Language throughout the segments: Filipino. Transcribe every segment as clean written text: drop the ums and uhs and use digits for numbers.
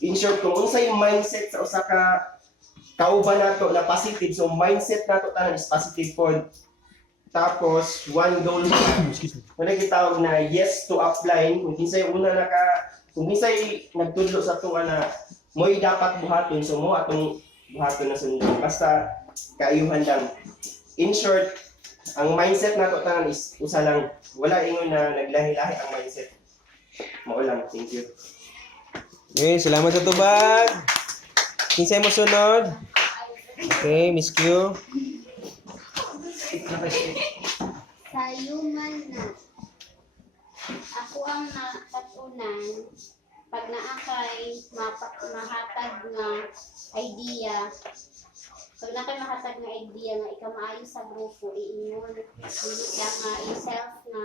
In short, kung unsa yung mindset sa usa ka kauban nato na positive, so mindset nato tanan is positive pod. Tapos one goal wala gitawag na yes to apply. Kung kinsay una kung kinsay nagtudlo sa tuwa na mo'y dapat buhaton, so mo atong buhaton na sundon. Basta kaayuhan lang. In short, ang mindset nato tanan is usa lang. Wala ingon na naglahi-lahi ang mindset. Mao lang. Thank you. Okay, salamat sa tubag. Kinsay mo sunod? Okay, Miss Q. Sa human na ako ang nakatunan pag naakay mahatag nga idea, pag naakay mahatag nga idea nga ikaw maayo sa grupo, iingon dili lang nga i-self na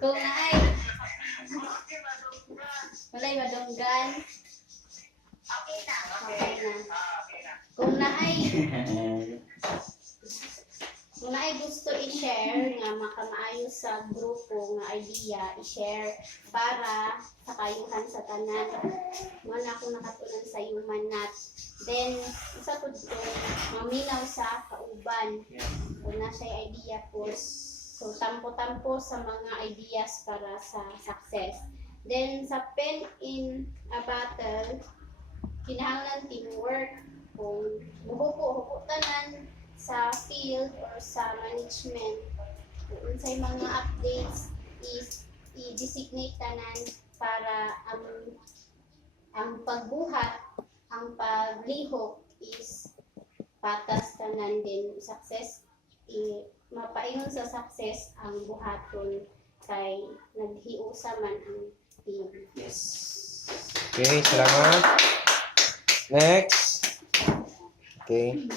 kung naay walay madunggan okay na kung naay gusto i-share nga makamaayo sa grupo nga idea, i-share para sa kayuhan sa tanan. Man ako nakatunan sa human nat. Then, isa po dito, maminaw sa kauban. Kung nasa idea po, so tampo-tampo sa mga ideas para sa success. Then, sa pen in a battle, kinahanglan teamwork. Kung buhupo tanan sa field or sa management, kung unsay mga updates is i-designate tanan para ang pagbuhat, ang paglihok is patas tanan, din success mapaingon sa success ang buhaton kay naghiusa man ang team. Yes. Okay, salamat. Next. Okay.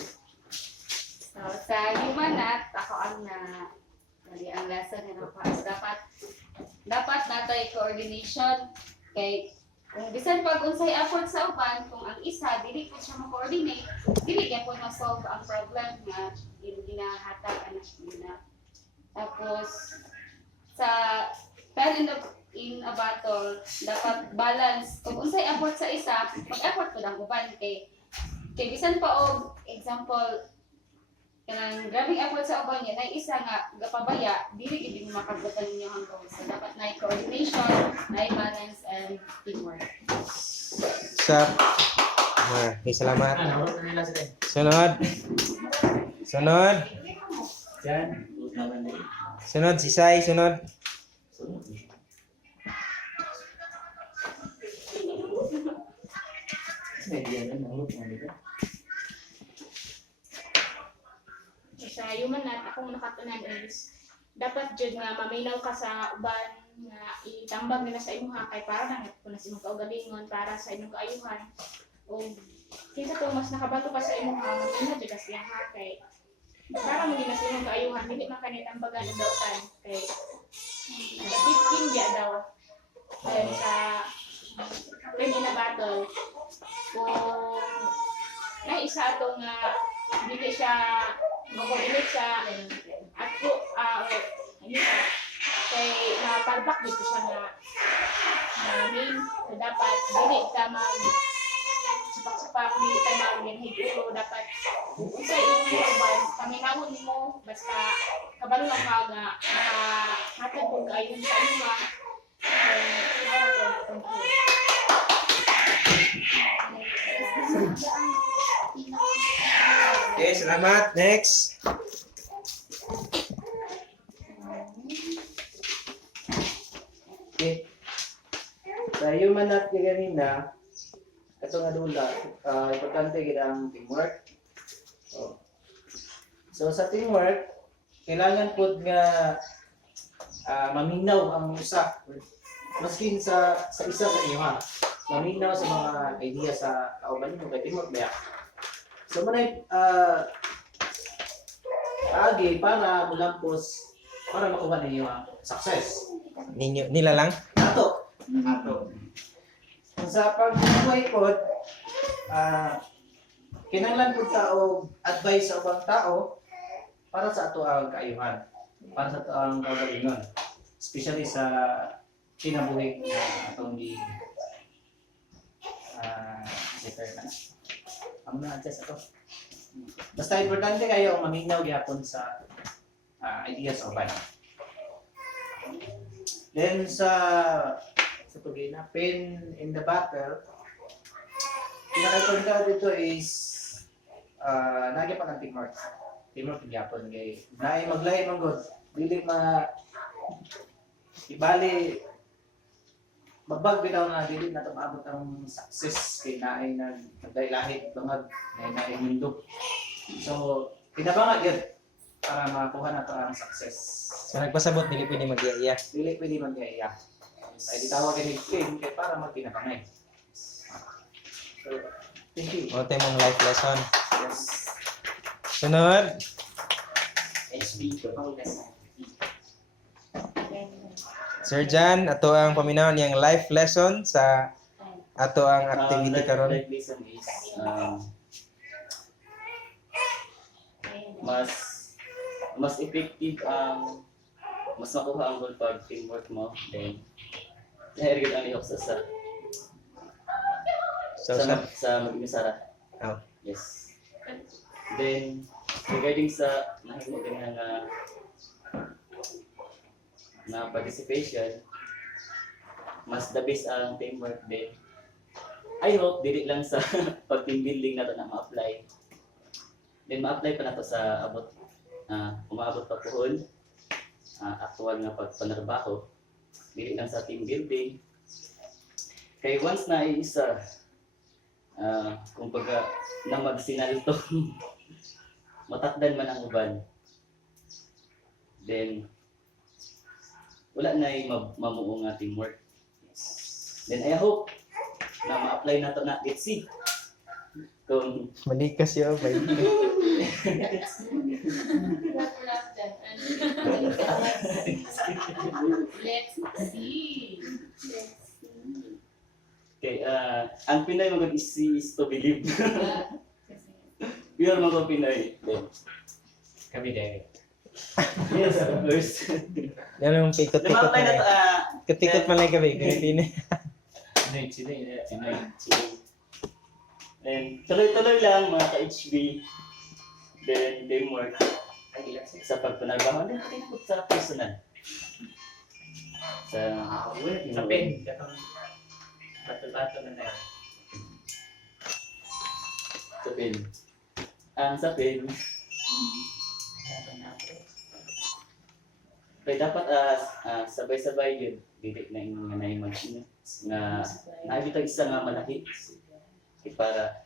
So, sa human nat, ako ang ang lesson nila pa. Dapat natay coordination kay kung bisan pag unsay effort sa uban, kung ang isa dili po siya ma-coordinate, dili gyud po ma-solve ang problem nga ginahatag anak nila. Tapos sa in a battle, dapat balance. Kung unsay effort sa isa, mag-effort po ang uban kay bisan pa og example kanang grabing effort sa uban niya, na isa nga gapabaya, dili gid makabutan ninyo ang goal. So dapat na coordination, na balance and teamwork. Okay, salamat. Sunod. Sunod, si Sai, sunod. Sa human nat, akong nakatunan is dapat jud nga maminaw ka sa uban nga itambag nila sa imuha kay para lang kung sa imong kaugalingon para sa imong kaayuhan o kinsa to mas nakabato ka sa imuha maminaw jud ka siya ha kay para mo sa imong kaayuhan dili man kanit tambagan og dawtan kay big dia daw kay sa when in a battle kung na isa ato nga dili siya mag-coordinate siya ako kay napalbak dito siya nga main so dapat dili ka mag sapak-sapak dili ka na higulo dapat unsay imong uban paminawon nimo basta kabalo lang ka nga hatag kung kaayon sa imo Okay, salamat. Next. Okay. Sa human nat ni ganina, ito nga dula, importante gid ang teamwork. So sa teamwork, kailangan pod nga maminaw ang usa. Maskin sa isa sa inyo ha. Maminaw sa mga idea sa kauban mo kay teamwork ba. So manay agi para mulampos para makuha ninyo ang success. Nila lang. Ato. Sa pagbuhay po, kinahanglan po tao advice sa ubang tao para sa ato ang kaayuhan, para sa ato ang kaugalingon. Especially sa kinabuhi atong di better na. Ang na-adjust ako. Basta importante kayo ang maminaw gyapon sa ideas of ban. Then sa tugina, pin in the battle, pinaka-importante dito is nagya pa ng teamwork. Teamwork gyapon kay naay maglahi man gud. Dili ibali magbag bitaw na dili na maabot ang success kay naay naglahi bangag naay mundo. So pinabangag yun para makuha na to ang success. So nagpasabot dili pwede mag-iya. Dili pwede mag-iya. Ay di tawag ni pin kay para magpinabangay. So thank you. O tayo mong life lesson. Yes. Sunod. HB ko pang lesson. Sir Jan, ato ang paminaw niyang life lesson sa ato ang activity karon. Life lesson is mas effective ang mas makuha ang goal pag teamwork mo, then nahirigid ang lihok sa mag-imisara. Oh. Yes. Then regarding sa nahimo din na participation, mas the best ang teamwork din. I hope dili lang sa pag-team building nato na ma-apply. Then ma-apply pa nato sa abot umaabot pa puhon actual nga pagpanarbaho. Dili lang sa team building. Kay once na isa kumbaga na magsinalto matakdan man ang uban. Then wala na yung mamuo nga teamwork. Then I hope na ma-apply na to na. Let's see. Kung Manikas yo ba? Let's see. okay, ang Pinoy magod is to believe. Pure mga Pinoy. Then, Kami din. yes, of course. Yan yung pikot-pikot Ma-apply na to. man. Katikot man lang kami. Ganito Sinay. Then, tuloy-tuloy lang mga ka-HB. Then, teamwork. Sa pagpanarbaho. Then, tinakot sa personal. Sa pin. Bato-bato na tayo. Sa pin. Ang sa pin, kaya dapat sabay-sabay yun. Dili na yung mga naimag nga nakikita isa nga malaki para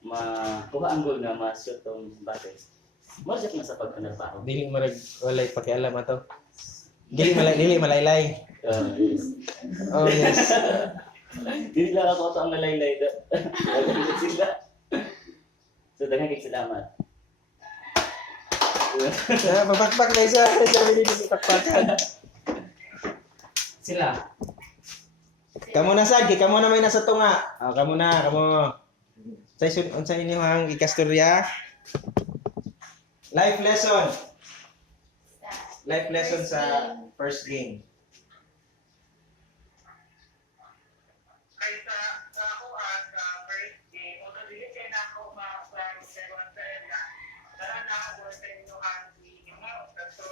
makuha ang goal na ma-shoot tong battle. Ma-shoot na sa pagpanarbaho. Dili marag walay pakialam ato. Dili malaylay. Yes. Oh yes. Dili lang ako ang nalaylay. Sila. So, daghang salamat. Papakpak na isa. Sabi dito sa pakpakan. Sila. Kamu na sad, kamu na may nasa tunga. Kamu na, kamu. Sa inyo ang ikastorya. Life lesson. Life lesson sa first game. Kaya sa ako sa first game, although dili kay na ako ma-plan sa area, dara na ako sa inyo ang mo kasi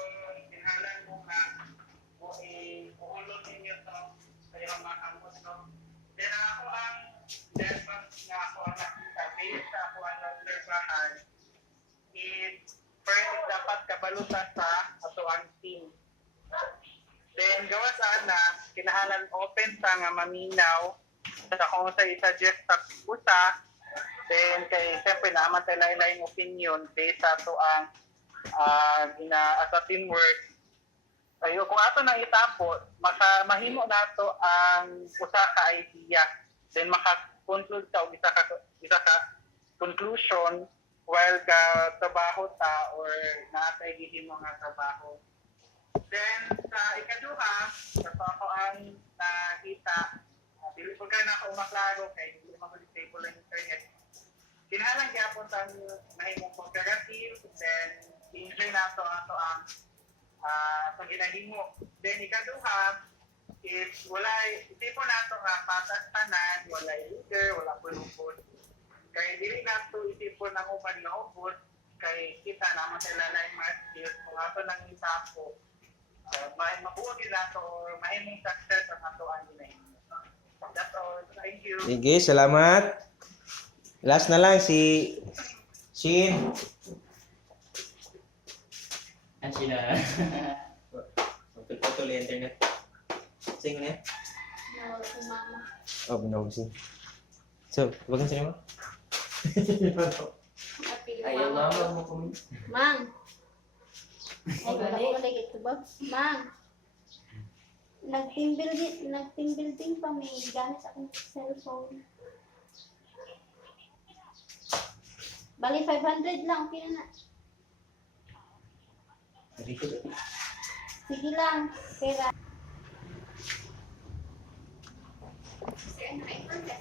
tinahalan mo nga o uulog ninyo to kaya makamot to. Then ako ang lesson nga ako ang nakita based sa ako ang observahan is first dapat kabaluta sa ato ang team. Then gawa sana kinahalan open sa nga maminaw sa kung sa i-suggest sa usa, then kay siyempre naman tayo lain-lain opinion based sa ito ang as a teamwork. Ayo, kung ato nang itapos, mahimo na ito ang usa ka idea. Then maka-conclude sa isa ka conclusion while ka trabaho ta or naatay gihimo nga trabaho. Then sa ikaduha, sa ako ang nakita dili po kayo na umaklaro kay hindi naman stable ang internet. Kinahalang gyapon sa mahimong cooperative, then i-enjoy na ito ang itong ginahimo. Then ikaduha patas tanan, wala leader, wala pulupot. Kaya dili na ito isipon ng uban na ubot, kay kita naman sila na yung market, kung ato nang isapo, may mabuo din na ito, or may mong success ang atoan din na inyo. That's all. Thank you. Sige, salamat. Last na lang si Shin. Ang sina. Putol yung internet. Sing na. Nawala ko mama. Oh, binawag sing. So, wag na sila mo. Apil Ayaw mama mo kung Mang. Ay, wala ko lagi ito ba? Mang. Nag-team building pa may gamit akong cellphone. Bali 500 lang, okay na. Sige lang, pera. Kasi ano, I forgot